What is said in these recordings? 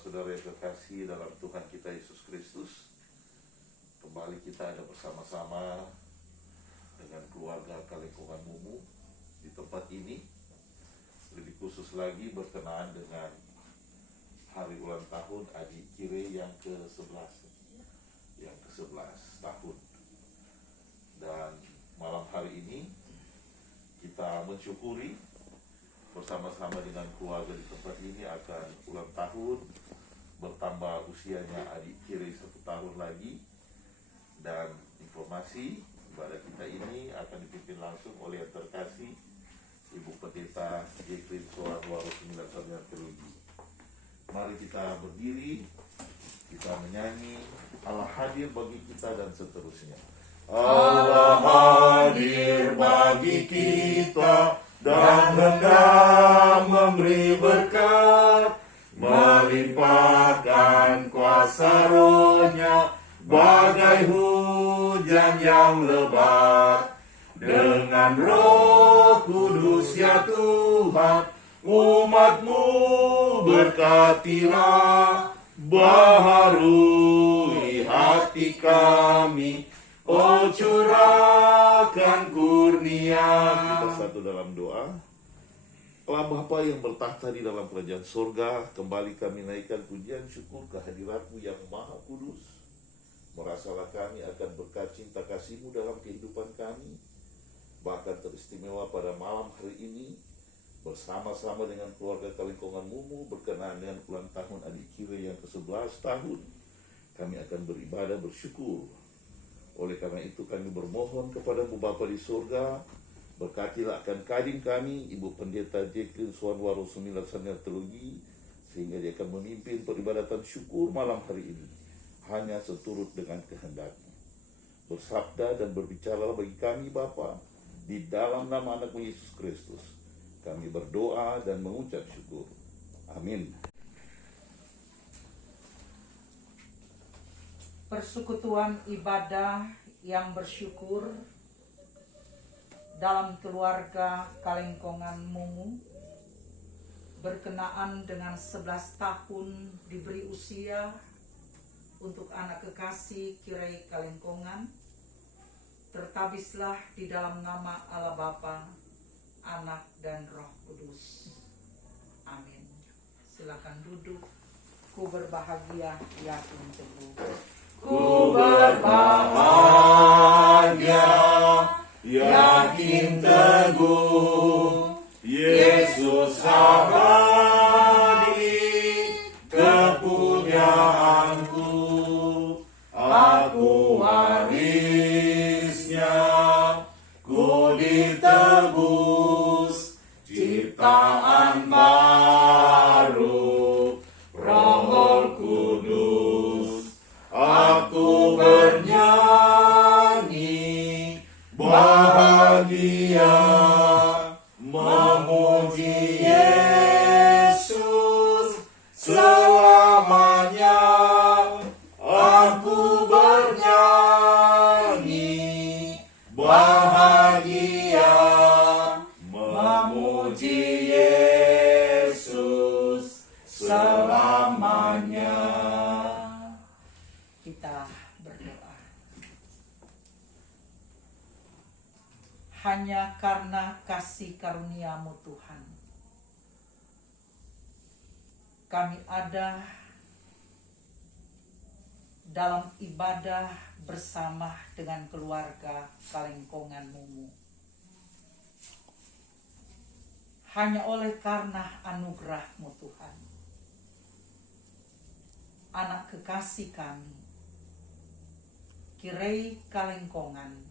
saudara-saudara yang terkasih dalam Tuhan kita Yesus Kristus, kembali kita ada bersama-sama dengan keluarga Kalengkongan Mumu di tempat ini. Lebih khusus lagi berkenaan dengan hari ulang tahun adik Kire yang ke-11 tahun. Dan malam hari ini kita mensyukuri bersama-sama dengan keluarga di tempat ini akan ulang tahun, bertambah usianya adik Kire 1 tahun lagi. Dan informasi ibadah kita ini akan dipimpin langsung oleh yang terkasih Ibu Pendeta Jacqueline Soanwaro 9 Teologi. Mari kita berdiri, kita menyanyi Allah hadir bagi kita dan seterusnya. Allah hadir bagi kita dan hendak memberi berkat, melimpahkan kuasa Roh-Nya bagai hujan yang lebat. Dengan Roh Kudus ya Tuhan, umat-Mu berkatilah, baharui hati kami, oh curahkan kurnia. Kita satu dalam doa. Allah Bapa yang bertahta di dalam kerajaan surga, kembali kami naikkan pujian syukur kehadirat-Mu yang maha kudus. Merasalah kami akan berkat cinta kasih-Mu dalam kehidupan kami. Bahkan teristimewa pada malam hari ini, bersama-sama dengan keluarga Kalengkongan Mumu berkenaan dengan ulang tahun adik Kire yang ke-11 tahun, kami akan beribadah bersyukur. Oleh karena itu kami bermohon kepada-Mu Bapa di surga, berkatilah akan kadim kami, Ibu Pendeta Jacqueline Soanwaro 9 Teologi, sehingga dia akan memimpin peribadatan syukur malam hari ini, hanya seturut dengan kehendak-Mu. Bersabda dan berbicaralah bagi kami Bapa, di dalam nama anak-Mu Yesus Kristus, kami berdoa dan mengucap syukur. Amin. Persekutuan ibadah yang bersyukur dalam keluarga Kalengkongan Mumu berkenaan dengan 11 tahun diberi usia untuk anak kekasih Kire Kalengkongan, tertabislah di dalam nama Allah Bapa, Anak dan Roh Kudus. Amin. Silakan duduk. Ku berbahagia yakin teguh. Ku berbahagia yakin teguh, Yesus abadi kepunyaanku, aku warisnya, ku ditebus ciptaan baru, Roh Kudus. Aku bernyanyi bahagia, memuji Yesus selamanya. Aku bernyanyi bahagia, memuji Yesus selamanya. Kita berdoa. Hanya karena kasih karunia-Mu Tuhan, kami ada dalam ibadah bersama dengan keluarga Kalengkongan Mumu. Hanya oleh karena anugerah-Mu Tuhan, anak kekasih kami, Kire Kalengkongan,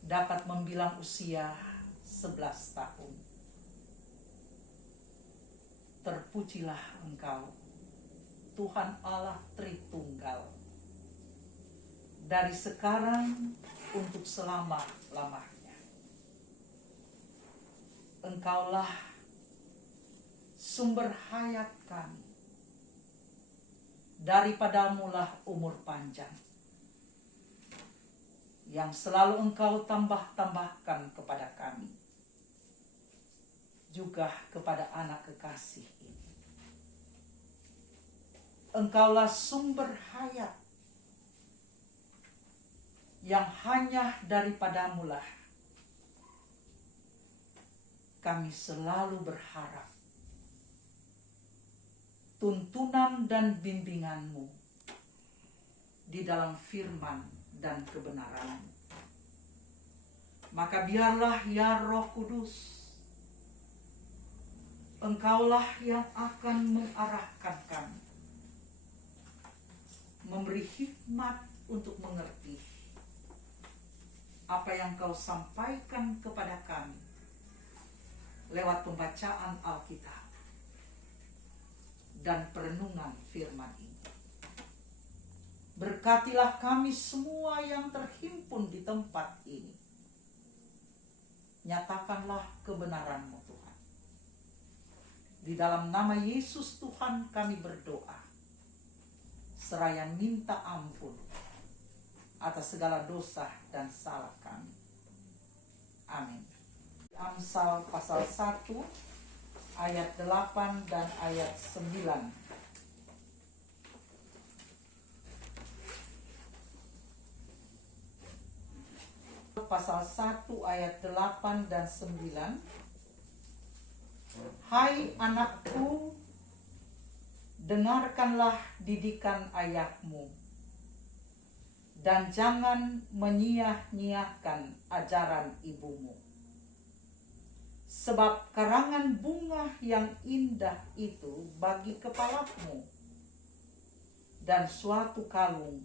dapat membilang usia 11 tahun. Terpujilah Engkau, Tuhan Allah Tritunggal, dari sekarang untuk selama-lamanya. Engkaulah sumber hayat kami, daripadamu-lah umur panjang, yang selalu Engkau tambah-tambahkan kepada kami, juga kepada anak kekasih ini. Engkaulah sumber hayat, yang hanya daripadamulah kami selalu berharap tuntunan dan bimbinganmu di dalam firman dan kebenaran. Maka biarlah ya Roh Kudus, Engkaulah yang akan mengarahkan kami, memberi hikmat untuk mengerti apa yang Kau sampaikan kepada kami lewat pembacaan Alkitab dan perenungan firman ini. Berkatilah kami semua yang terhimpun di tempat ini. Nyatakanlah kebenaran-Mu Tuhan. Di dalam nama Yesus Tuhan kami berdoa, seraya minta ampun atas segala dosa dan salah kami. Amin. Amsal pasal 1 ayat 8 dan ayat 9. Pasal 1 ayat 8 dan 9. Hai anakku, dengarkanlah didikan ayahmu, dan jangan menyia-nyiakan ajaran ibumu. Sebab karangan bunga yang indah itu bagi kepalamu, dan suatu kalung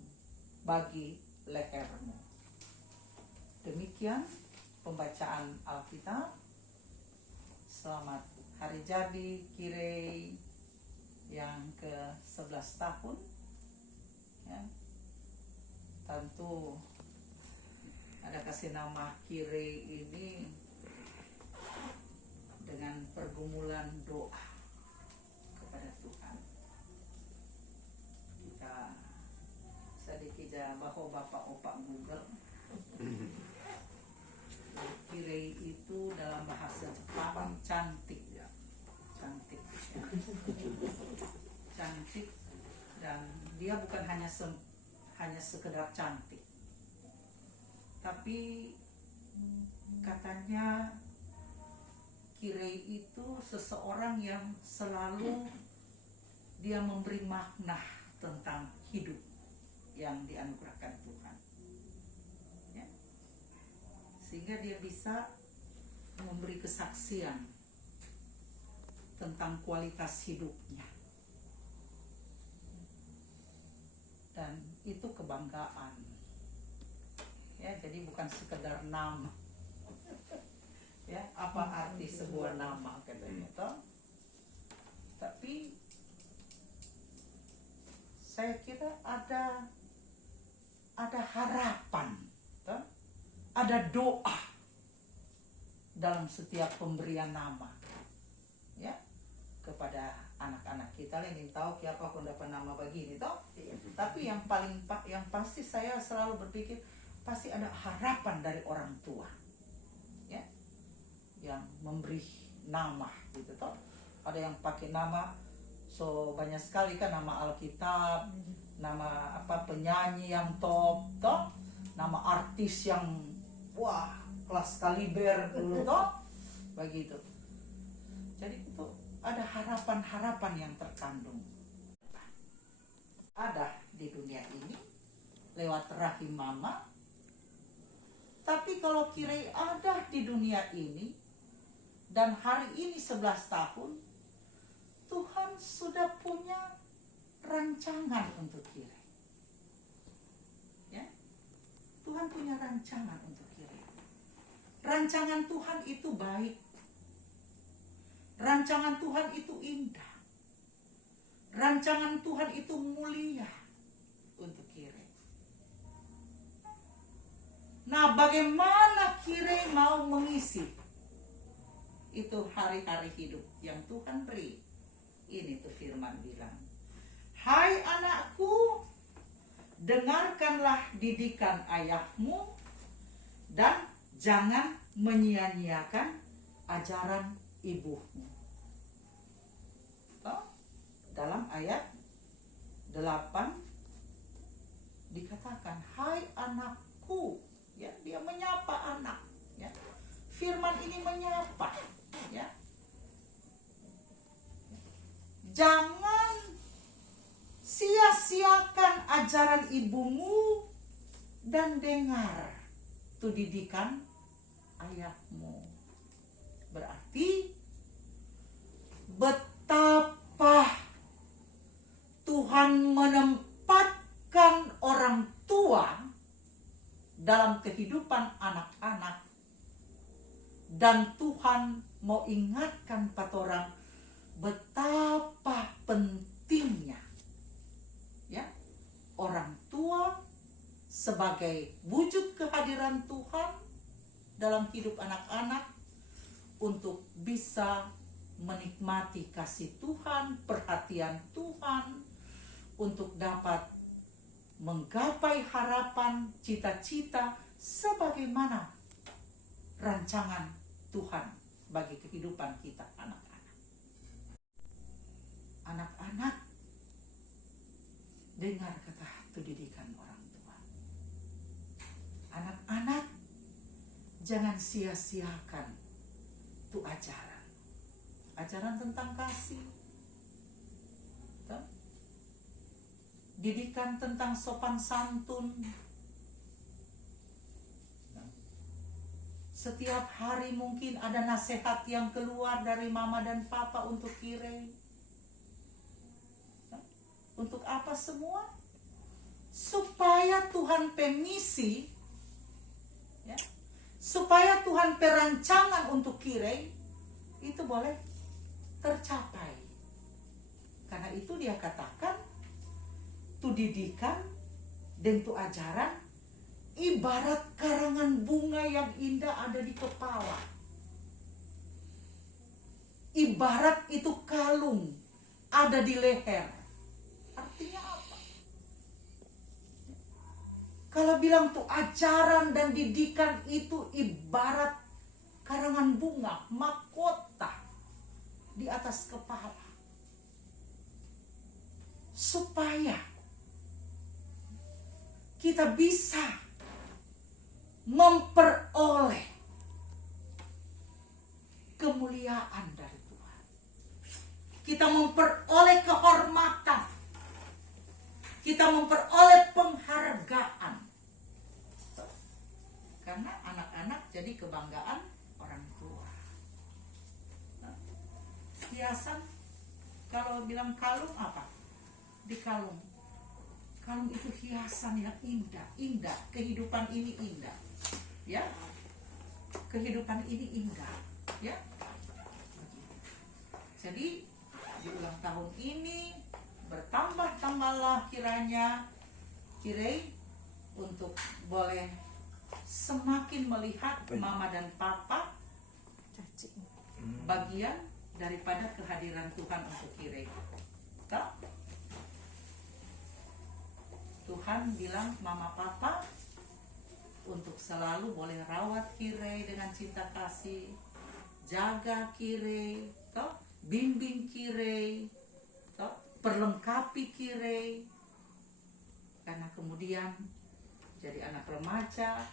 bagi lehermu. Demikian pembacaan Alkitab. Selamat hari jadi Kirei yang ke-11 tahun. Ya. Tentu ada kasih nama Kirei ini dengan pergumulan doa kepada Tuhan. Kita sedikit bahwa Bapak Opak Google. Kirei itu dalam bahasa Jepang cantik ya. Cantik. Ya. Cantik, dan dia bukan hanya sekedar cantik. Tapi katanya Kirei itu seseorang yang selalu dia memberi makna tentang hidup yang dianugerahkan Tuhan. Ya. Sehingga dia bisa memberi kesaksian tentang kualitas hidupnya. Dan itu kebanggaan. Ya, jadi bukan sekedar nama. Ya, apa arti sebuah nama katanya toh? Tapi saya kira ada harapan, toh? Ada doa dalam setiap pemberian nama, ya, kepada anak-anak kita yang ingin tahu siapa pun dapat nama begini toh. Tapi yang pasti saya selalu berpikir pasti ada harapan dari orang tua, ya, yang memberi nama gitu toh. Ada yang pakai nama so banyak sekali kan, nama Alkitab, nama penyanyi yang top toh, nama artis yang wah kelas kaliber dulu toh, begitu. Jadi itu ada harapan-harapan yang terkandung ada di dunia ini lewat rahim mama. Tapi kalau Kirei ada di dunia ini dan hari ini 11 tahun, Tuhan sudah punya rancangan untuk Kirei. Ya? Tuhan punya rancangan untuk Kirei. Rancangan Tuhan itu baik. Rancangan Tuhan itu indah. Rancangan Tuhan itu mulia untuk Kirei. Nah, bagaimana Kirei mau mengisi itu hari-hari hidup yang Tuhan beri? Ini tuh firman bilang, hai anakku, dengarkanlah didikan ayahmu dan jangan menyia-nyiakan ajaran ibumu. Dalam ayat jangan sia-siakan ajaran ibumu dan dengar tu didikan ayahmu. Berarti betapa Tuhan menempatkan orang tua dalam kehidupan anak-anak, dan Tuhan mau ingatkan pada orang betapa pentingnya ya orang tua sebagai wujud kehadiran Tuhan dalam hidup anak-anak untuk bisa menikmati kasih Tuhan, perhatian Tuhan, untuk dapat menggapai harapan, cita-cita sebagaimana rancangan Tuhan bagi kehidupan kita anak-anak. Anak-anak, dengar kata didikan orang tua. Anak-anak, jangan sia-siakan tu ajaran. Ajaran tentang kasih. Didikan tentang sopan santun. Setiap hari mungkin ada nasihat yang keluar dari mama dan papa untuk Kirei. Untuk apa semua? Supaya Tuhan permisi, ya, supaya Tuhan perancangan untuk Kirei itu boleh tercapai. Karena itu dia katakan, tu didikan dan tu ajaran ibarat karangan bunga yang indah ada di kepala. Ibarat itu kalung ada di leher. Artinya apa? Kalau bilang tuh ajaran dan didikan itu ibarat karangan bunga, mahkota di atas kepala. Supaya kita bisa memperoleh kemuliaan dari Tuhan. Kita memperoleh kehormatan. Kita memperoleh penghargaan. Karena anak-anak jadi kebanggaan orang tua. Hiasan, kalau bilang kalung apa? Di kalung. Kalung itu hiasan yang indah, indah. Kehidupan ini indah, ya. Kehidupan ini indah, ya. Jadi di ulang tahun ini bertambah-tambahlah kiranya Kirei untuk boleh semakin melihat mama dan papa bagian daripada kehadiran Tuhan untuk Kirei. Tahu? Tuhan bilang mama papa untuk selalu boleh rawat Kirei dengan cinta kasih, jaga Kirei, toh, bimbing Kirei, toh, perlengkapi Kirei, karena kemudian jadi anak remaja,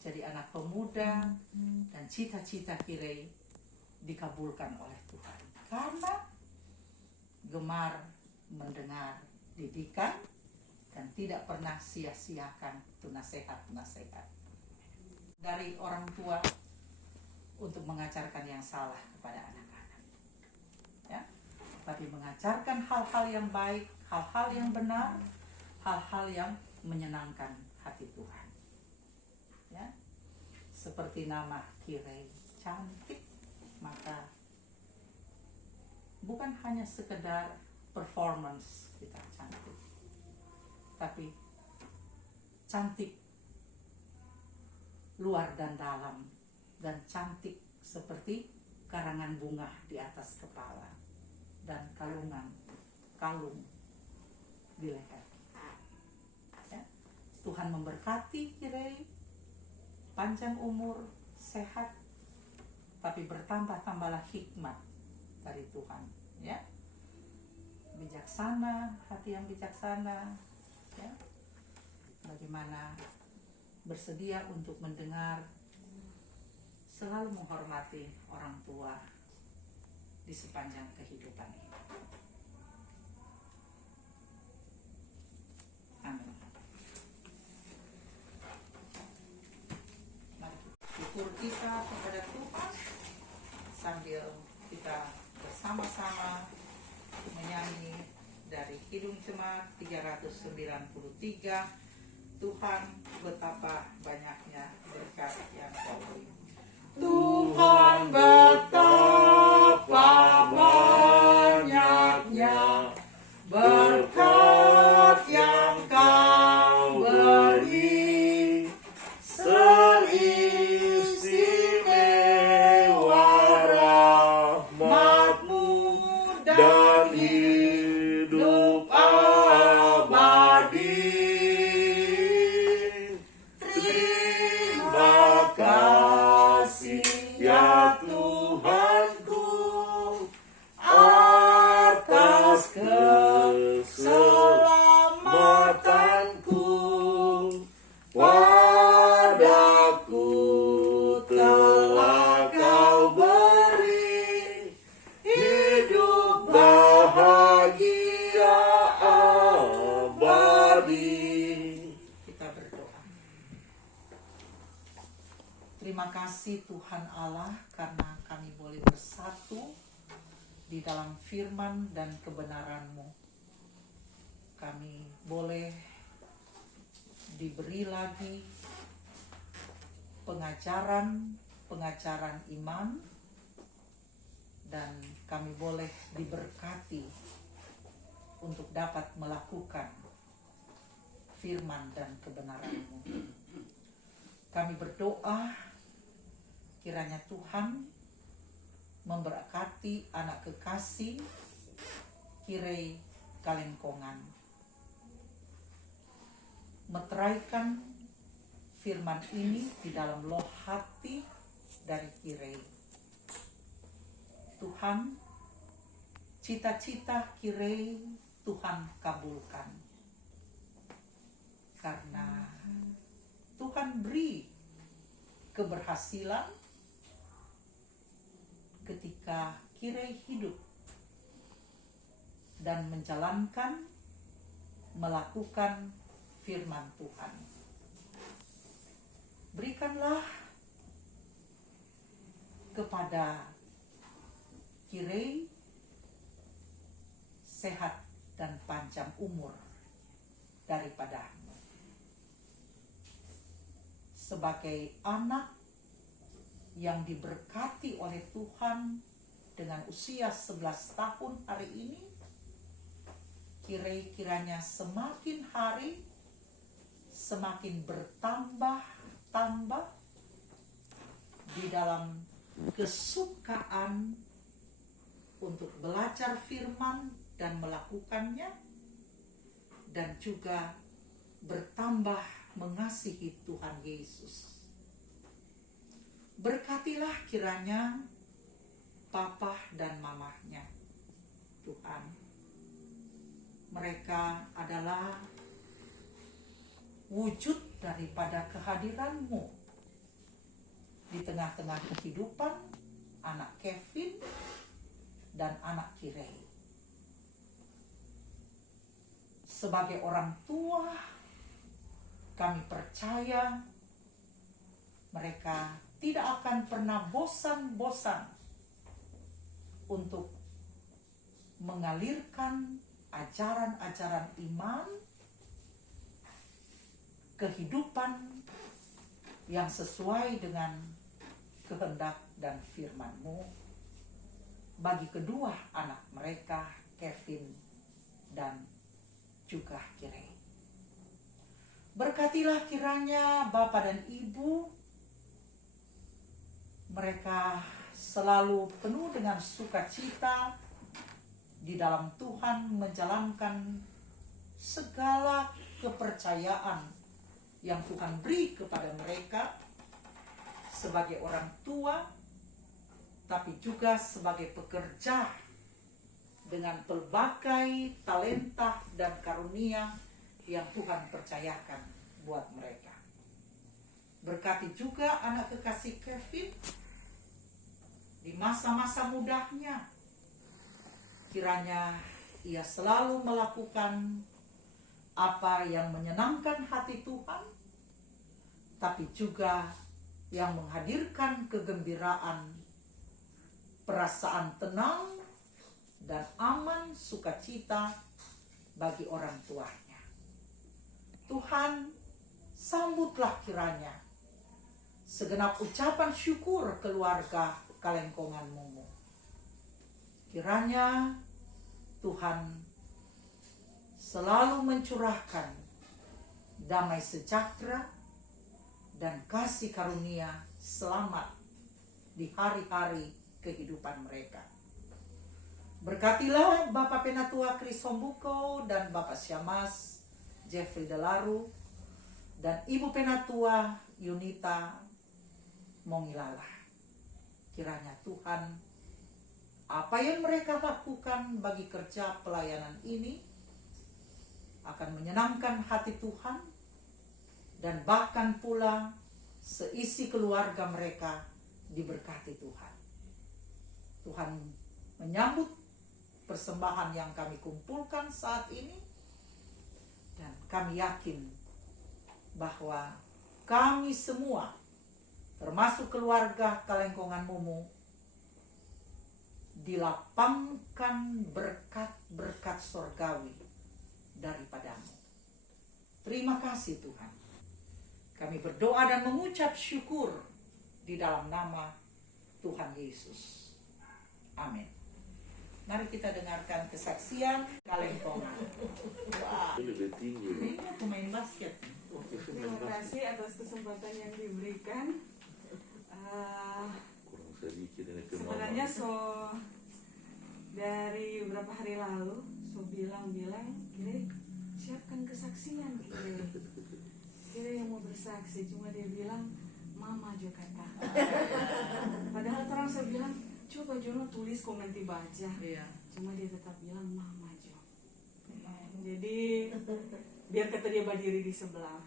jadi anak pemuda, dan cita-cita Kirei dikabulkan oleh Tuhan karena gemar mendengar didikan dan tidak pernah sia-siakan itu nasihat-nasihat dari orang tua untuk mengajarkan yang salah kepada anak-anak, ya, tapi mengajarkan hal-hal yang baik, hal-hal yang benar, hal-hal yang menyenangkan hati Tuhan, ya, seperti nama Kirei cantik, maka bukan hanya sekedar performance kita cantik, tapi cantik luar dan dalam, dan cantik seperti karangan bunga di atas kepala dan kalung di leher, ya. Tuhan memberkati Kirei panjang umur, sehat, tapi bertambah-tambahlah hikmat dari Tuhan, ya. Bijaksana, hati yang bijaksana, ya. Bagaimana bersedia untuk mendengar, selalu menghormati orang tua di sepanjang kehidupan ini. bersama-sama menyanyi dari Kidung Jemaat 393. Tuhan, betapa banyaknya berkat yang Kau beri. Tuhan, betapa banyaknya berkat yang Kau beri, seristimewa rahmat-Mu dan hidup abadi. Terima kasih ya Tuhanku atas keselamatanku. Padaku telah Kau beri hidup bahagia abadi. Kita berdoa. Terima kasih Tuhan Allah karena kami boleh bersatu di dalam firman dan kebenaran-Mu. Kami boleh diberi lagi pengajaran iman, dan kami boleh diberkati untuk dapat melakukan firman dan kebenaran-Mu. Kami berdoa kiranya Tuhan memberkati anak kekasih Kirei Kalengkongan, meteraikan firman ini di dalam loh hati dari Kirei. Tuhan, cita-cita Kirei Tuhan kabulkan, karena Tuhan beri keberhasilan ketika Kirei hidup dan menjalankan, melakukan firman Tuhan. Berikanlah kepada Kirei sehat dan panjang umur daripada-Mu. Sebagai anak yang diberkati oleh Tuhan dengan usia 11 tahun hari ini, Kirei kiranya semakin hari semakin bertambah-tambah di dalam kesukaan untuk belajar firman dan melakukannya, dan juga bertambah mengasihi Tuhan Yesus. Berkatilah kiranya papa dan mamahnya, Tuhan. Mereka adalah wujud daripada kehadiran-Mu di tengah-tengah kehidupan anak Kevin dan anak Kirei. Sebagai orang tua, kami percaya mereka tidak akan pernah bosan-bosan untuk mengalirkan ajaran-ajaran iman, kehidupan yang sesuai dengan kehendak dan firman-Mu bagi kedua anak mereka, Kevin dan juga Kirei. Berkatilah kiranya Bapa dan Ibu, mereka selalu penuh dengan sukacita di dalam Tuhan, menjalankan segala kepercayaan yang Tuhan beri kepada mereka sebagai orang tua, tapi juga sebagai pekerja dengan pelbagai talenta dan karunia yang Tuhan percayakan buat mereka. Berkati juga anak kekasih Kevin di masa-masa mudanya. Kiranya ia selalu melakukan apa yang menyenangkan hati Tuhan, tapi juga yang menghadirkan kegembiraan, perasaan tenang, dan aman sukacita bagi orang tuanya. Tuhan, sambutlah kiranya segenap ucapan syukur keluarga Kalengkongan Mumu. Kiranya Tuhan selalu mencurahkan damai sejahtera dan kasih karunia selamat di hari-hari kehidupan mereka. Berkatilah Bapak Penatua Kris Hombuko dan Bapak Syamas Jeffrey Delaru dan Ibu Penatua Yunita Mongilala. Kiranya Tuhan, apa yang mereka lakukan bagi kerja pelayanan ini akan menyenangkan hati Tuhan, dan bahkan pula seisi keluarga mereka diberkati Tuhan. Tuhan menyambut persembahan yang kami kumpulkan saat ini, dan kami yakin bahwa kami semua, termasuk keluarga Kalengkongan Mumu, dilapangkan berkat-berkat surgawi daripadamu. Terima kasih Tuhan. Kami berdoa dan mengucap syukur di dalam nama Tuhan Yesus. Amin. Mari kita dengarkan kesaksian Kalengkongan. Wah, Ini lebih tinggi. ini pemain basket. Terima kasih atas kesempatan yang diberikan. Kurang sedikit ini Sebenarnya dari beberapa hari lalu bilang Kire siapkan kesaksian Kire yang mau bersaksi, cuma dia bilang mama Jo kata. Padahal orang saya bilang coba Jono tulis komen dibaca, Iya. cuma dia tetap bilang mama Jo. Jadi biar kata dia berdiri di sebelah.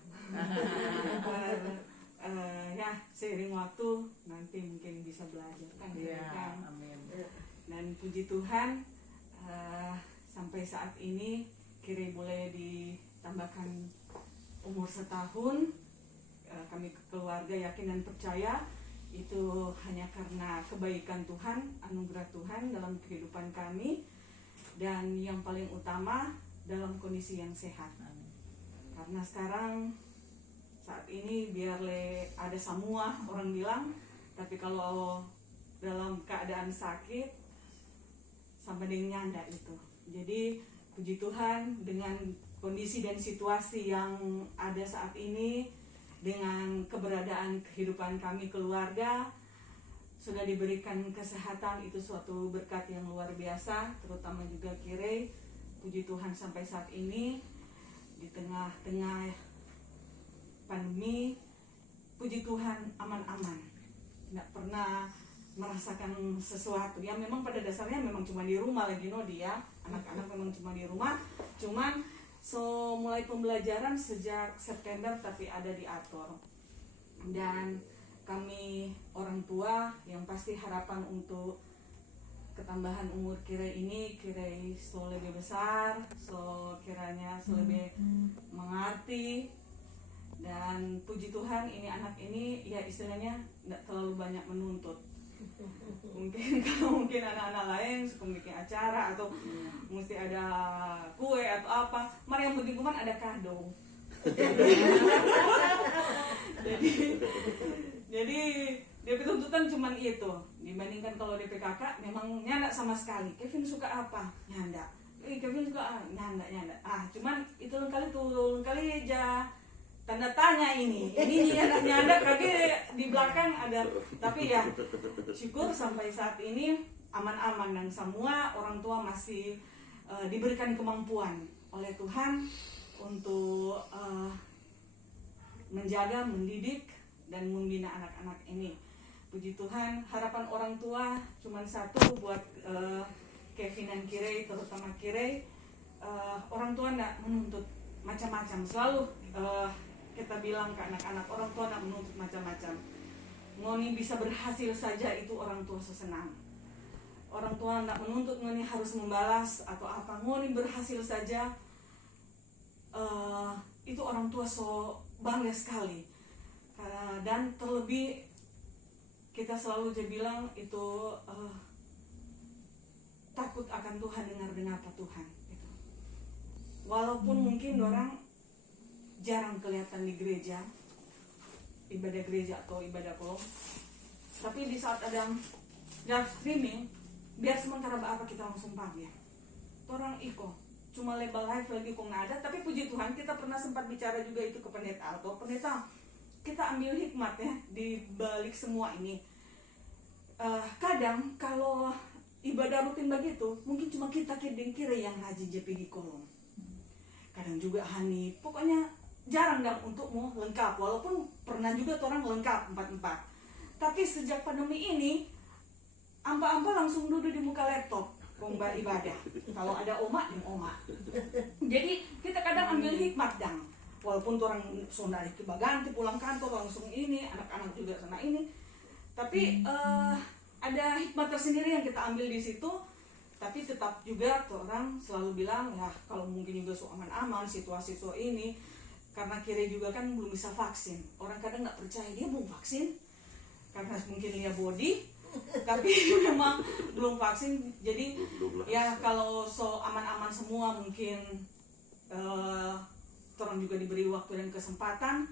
Ya seiring waktu nanti mungkin bisa belajar kan, Iya. kan? Amin. Dan puji Tuhan sampai saat ini Kire boleh ditambahkan umur setahun. Kami keluarga yakin dan percaya itu hanya karena kebaikan Tuhan, anugerah Tuhan dalam kehidupan kami, dan yang paling utama dalam kondisi yang sehat. Karena sekarang saat ini biar ada semua orang bilang, tapi kalau dalam keadaan sakit sampai dengan nyanda itu. Jadi puji Tuhan dengan kondisi dan situasi yang ada saat ini, dengan keberadaan kehidupan kami keluarga, sudah diberikan kesehatan, itu suatu berkat yang luar biasa, terutama juga Kire. Puji Tuhan sampai saat ini di tengah-tengah pandemi, puji Tuhan aman-aman, tidak pernah merasakan sesuatu. Ya memang pada dasarnya memang cuma di rumah lagi dia, anak-anak memang cuma di rumah, cuman mulai pembelajaran sejak September tapi ada diatur. Dan kami orang tua yang pasti harapan untuk ketambahan umur Kire ini, Kire lebih besar, kiranya lebih mengerti. Dan puji Tuhan ini anak ini ya istilahnya tidak terlalu banyak menuntut. Mungkin kalau anak-anak lain suka bikin acara atau mesti ada kue atau apa, mari yang penting kuman ada kado. jadi DP tuntutan cuman itu. Dibandingkan kalau DP kakak memang nyanda sama sekali. Kevin suka apa? Nyanda. Kevin suka nyanda. Cuman itu kali aja tanda tanya ini nyanda kaki di belakang ada. Tapi ya syukur sampai saat ini aman-aman, dan semua orang tua masih diberikan kemampuan oleh Tuhan untuk menjaga, mendidik, dan membina anak-anak ini. Puji Tuhan, harapan orang tua cuma satu buat Kevin dan Kire, terutama Kire. Orang tua tidak menuntut macam-macam. Selalu kita bilang ke anak-anak, orang tua tidak menuntut macam-macam. Ngoni bisa berhasil saja itu orang tua sesenang. Orang tua tidak menuntut Ngoni harus membalas atau apa. Ngoni berhasil saja, itu orang tua so bangga sekali. Dan terlebih kita selalu bilang itu takut akan firman Tuhan, dengar apa Tuhan gitu. Walaupun mungkin orang jarang kelihatan di gereja, ibadah gereja atau ibadah kolom, tapi di saat ada live streaming, biar sementara apa kita langsung panggil orang iko cuma label live lagi kok nggak ada. Tapi puji Tuhan kita pernah sempat bicara juga itu ke pendeta atau pendeta, kita ambil hikmat ya di balik semua ini. Kadang kalau ibadah rutin begitu, mungkin cuma kita kira yang rajin JP di kolom, kadang juga Hani, pokoknya jarang dong untukmu lengkap. Walaupun pernah juga orang lengkap 4-4, tapi sejak pandemi ini ampa-ampa langsung duduk di muka laptop komba ibadah. Kalau ada oma dan oma. Jadi kita kadang ambil hikmat dang. Walaupun orang Sunda itu ganti pulang kantor langsung ini, anak-anak juga sana ini. Tapi ada hikmat tersendiri yang kita ambil di situ. Tapi tetap juga orang selalu bilang ya kalau mungkin juga so aman-aman situasi so ini, karena kira juga kan belum bisa vaksin. Orang kadang nggak percaya dia belum vaksin karena mungkin dia body. Tapi memang belum vaksin, jadi ya kalau so aman-aman semua mungkin orang juga diberi waktu dan kesempatan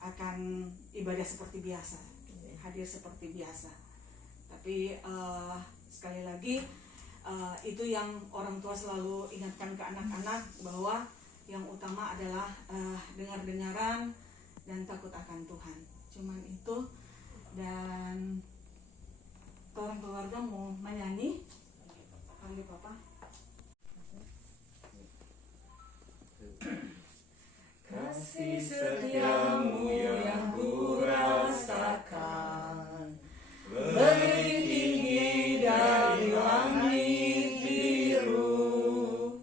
akan ibadah seperti biasa, hadir seperti biasa. Tapi sekali lagi itu yang orang tua selalu ingatkan ke anak-anak, bahwa yang utama adalah dengar-dengaran dan takut akan Tuhan. Cuman itu. Dan orang keluarga mau menyanyi, panggil papa. Kasih setiamu yang kurasakan, lebih tinggi dari langit biru.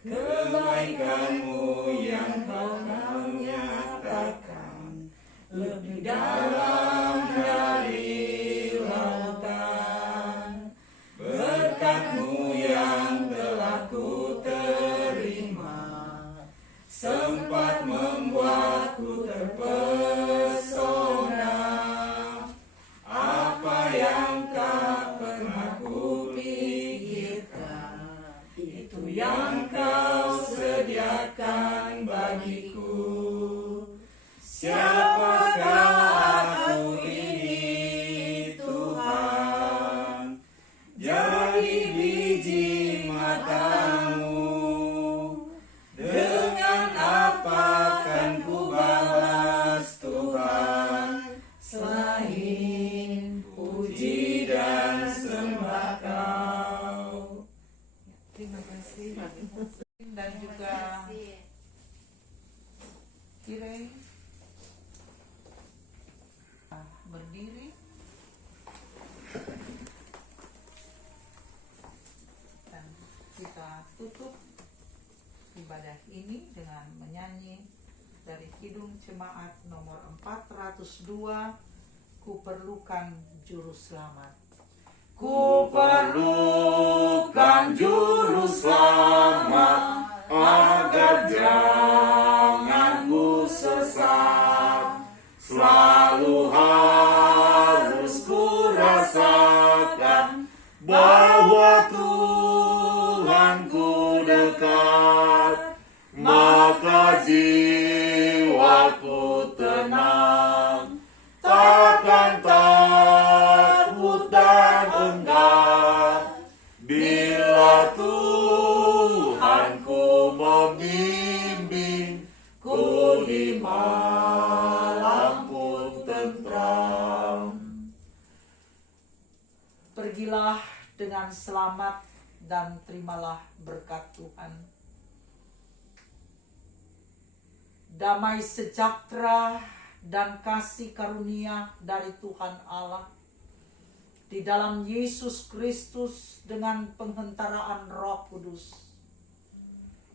Kebaikanmu yang kau nyatakan, lebih dalam dari lautan. Berkat-Mu yang telah ku terima, sempat membuatku terpesona. Apa yang tak pernah ku pikirkan, itu yang Kau sediakan bagiku. Siapakah aku ini Tuhan? Jadi biji mata-Mu. Dengan apa kan ku balas Tuhan, selain puji dan sembah Kau. Terima kasih. Dan juga Kire berdiri dan kita tutup ibadah ini dengan menyanyi dari Kidung Jemaat nomor 402, Ku Perlukan Juru Selamat. Ku perlukan juru selamat, agar jangan ku sesat. Selalu harus ku rasakan bahwa Tuhanku dekat, maka jiwaku tenang, takkan takut dan enggan bila Tuhanku membimbing ku di malam pun tentram. Pergilah dengan selamat dan terimalah berkat Tuhan. Damai sejahtera dan kasih karunia dari Tuhan Allah di dalam Yesus Kristus dengan penghentaraan Roh Kudus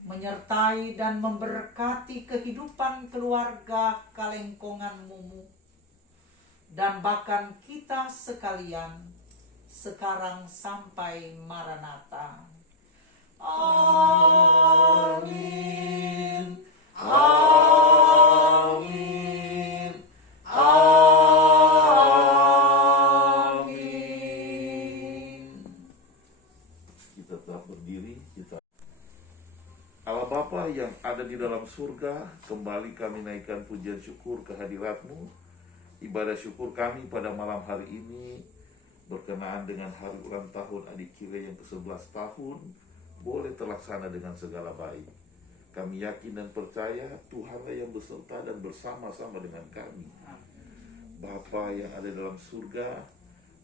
menyertai dan memberkati kehidupan keluarga Kalengkongan Mumu dan bahkan kita sekalian sekarang sampai Maranatha. Amin. Amin. Amin. Kita tetap berdiri, kita Allah Bapa yang ada di dalam surga, kembali kami naikkan pujian syukur kehadirat-Mu. Ibadah syukur kami pada malam hari ini berkenaan dengan hari ulang tahun adik Kire yang ke-11 tahun boleh terlaksana dengan segala baik. Kami yakin dan percaya Tuhanlah yang beserta dan bersama-sama dengan kami. Bapa yang ada dalam surga,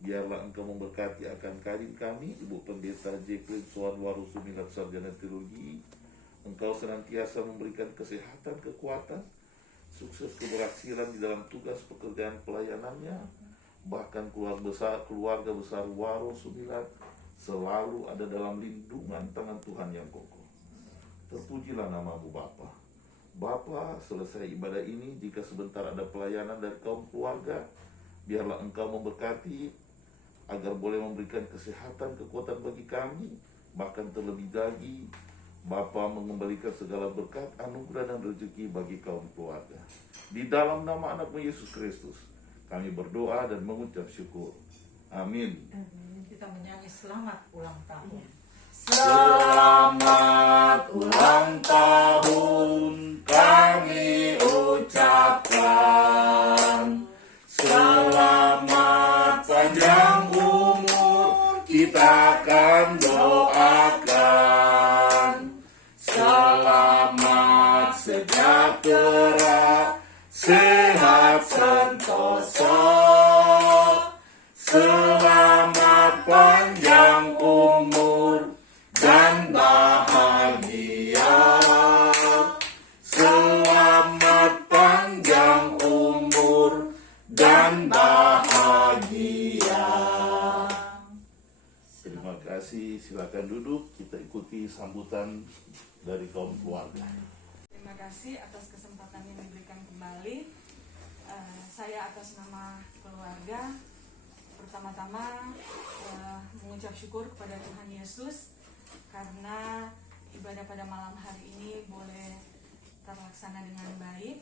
biarlah Engkau memberkati akan karim kami, Ibu Pendeta Jacqueline Soan Waru Sumilat Sarjana Teologi. Engkau senantiasa memberikan kesehatan, kekuatan, sukses, keberhasilan di dalam tugas pekerjaan pelayanannya. Bahkan keluarga besar Waru Sumilat selalu ada dalam lindungan tangan Tuhan yang kokoh. Terpujilah nama-Mu Bapa. Bapa, selesai ibadah ini, jika sebentar ada pelayanan dari kaum keluarga, biarlah Engkau memberkati agar boleh memberikan kesehatan, kekuatan bagi kami, bahkan terlebih lagi Bapa mengembalikan segala berkat, anugerah dan rezeki bagi kaum keluarga. Di dalam nama anak-Mu Yesus Kristus, kami berdoa dan mengucap syukur. Amin. Kita menyanyi selamat ulang tahun. Selamat ulang tahun kami ucapkan. Selamat panjang umur kita akan doakan. Selamat sejahtera, sehat sentosa. Selamat panjang umur dan bahagia. Selamat panjang umur dan bahagia. Terima kasih, silakan duduk, kita ikuti sambutan dari kaum keluarga. Terima kasih atas kesempatan yang diberikan kembali. Saya atas nama keluarga pertama-tama mengucap syukur kepada Tuhan Yesus karena ibadah pada malam hari ini boleh terlaksana dengan baik.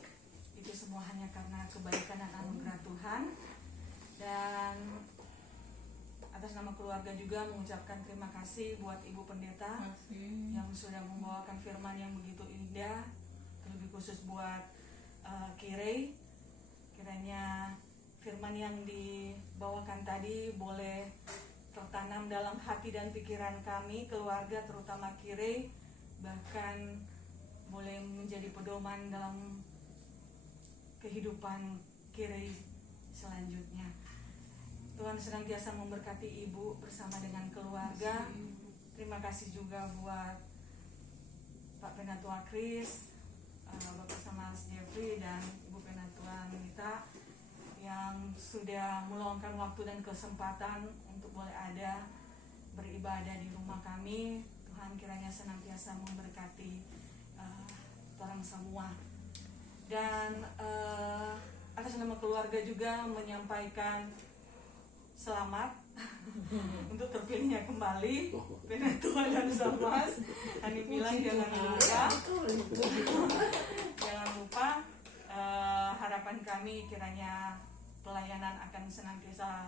Itu semua hanya karena kebaikan dan anugerah Tuhan. Dan atas nama keluarga juga mengucapkan terima kasih buat Ibu Pendeta yang sudah membawakan firman yang begitu indah, terlebih khusus buat Kirei. Kiranya firman yang dibawakan tadi boleh tertanam dalam hati dan pikiran kami, keluarga terutama Kirei, bahkan boleh menjadi pedoman dalam kehidupan Kirei selanjutnya. Tuhan senantiasa memberkati Ibu bersama dengan keluarga. Terima kasih juga buat Pak Penatua Kris, Bapak Samas Jeffrey, dan Ibu Penatua Nita yang sudah meluangkan waktu dan kesempatan untuk boleh ada beribadah di rumah kami. Tuhan kiranya senantiasa memberkati orang semua. Dan atas nama keluarga juga menyampaikan selamat untuk terpilihnya kembali Penatua dan Samas. Hani bilang jangan lupa harapan kami kiranya pelayanan akan senantiasa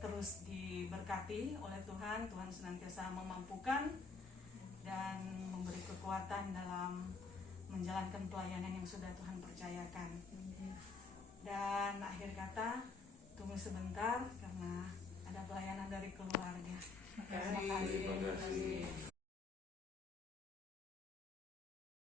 terus diberkati oleh Tuhan. Tuhan senantiasa memampukan dan memberi kekuatan dalam menjalankan pelayanan yang sudah Tuhan percayakan. Dan akhir kata, tunggu sebentar karena ada pelayanan dari keluarga. Terima kasih.